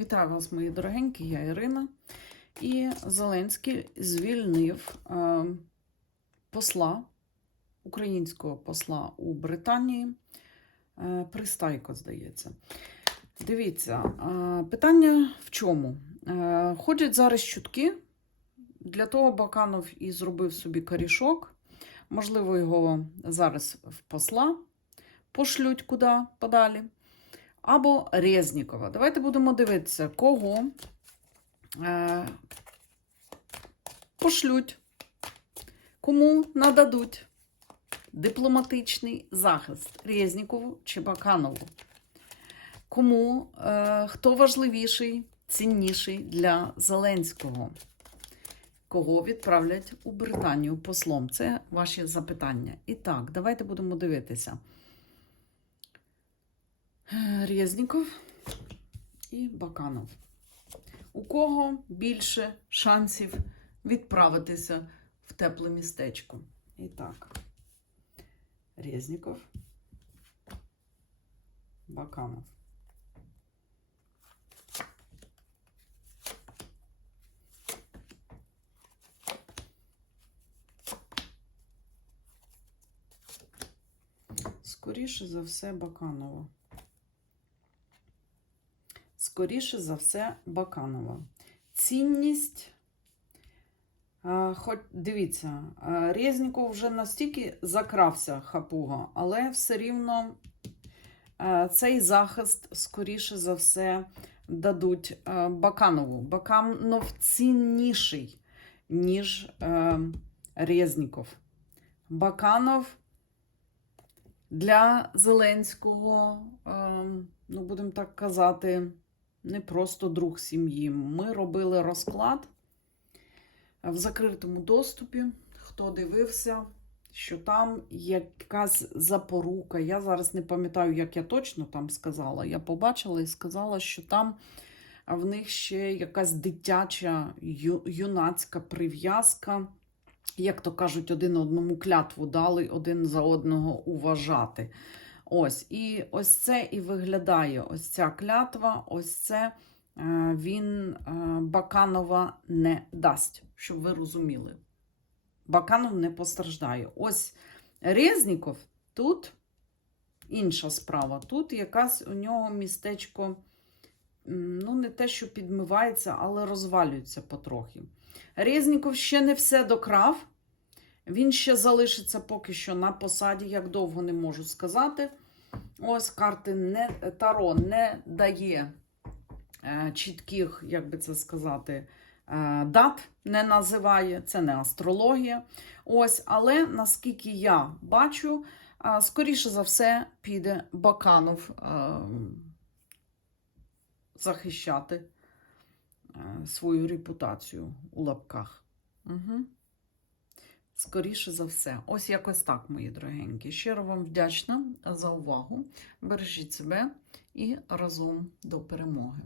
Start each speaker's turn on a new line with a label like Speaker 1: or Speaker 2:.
Speaker 1: Вітаю вас, мої дорогенькі, я Ірина. І Зеленський звільнив е, посла, українського посла у Британії. Е, Пристайко, здається. Дивіться, е, питання в чому? Ходять зараз чутки. Для того Баканов і зробив собі корішок. Можливо, його зараз в посла пошлють куди подалі. Або Резнікова. Давайте будемо дивитися, кого е, пошлють, кому нададуть дипломатичний захист Резнікову чи Баканову. Кому е, хто важливіший, цінніший для Зеленського? Кого відправлять у Британію послом? Це ваші запитання. І так, давайте будемо дивитися. Резніков і Баканов. У кого більше шансів відправитися в тепле містечко? І так, Резніков, Баканов. Скоріше за все, Баканова. Скоріше за все, Баканова. Цінність. Хоч дивіться, Резніков вже настільки закрався хапуга, але все рівно цей захист, скоріше за все, дадуть Баканову. Баканов цінніший, ніж Резніков. Баканов для Зеленського, е, ну, будемо так казати, не просто друг сім'ї. Ми робили розклад в закритому доступі. Хто дивився, що там якась запорука. Я зараз не пам'ятаю, як я точно там сказала. Я побачила і сказала, що там в них ще якась дитяча юнацька прив'язка як то кажуть, один одному клятву дали один за одного уважати. Ось, і ось це і виглядає ось ця клятва, ось це е, він е, Баканова не дасть, щоб ви розуміли. Баканов не постраждає. Ось Резніков тут інша справа. Тут якась у нього містечко, ну, не те, що підмивається, але розвалюється потрохи. Резніков ще не все докрав. Він ще залишиться поки що на посаді, як довго не можу сказати. Ось карти не, Таро не дає е, чітких, як би це сказати, е, дат не називає, це не астрологія. Ось, але наскільки я бачу, е, скоріше за все, піде Баканов захищати свою репутацію у лапках. Угу. Скоріше за все. Ось якось так, мої дорогенькі. Щиро вам вдячна за увагу. Бережіть себе і разом до перемоги.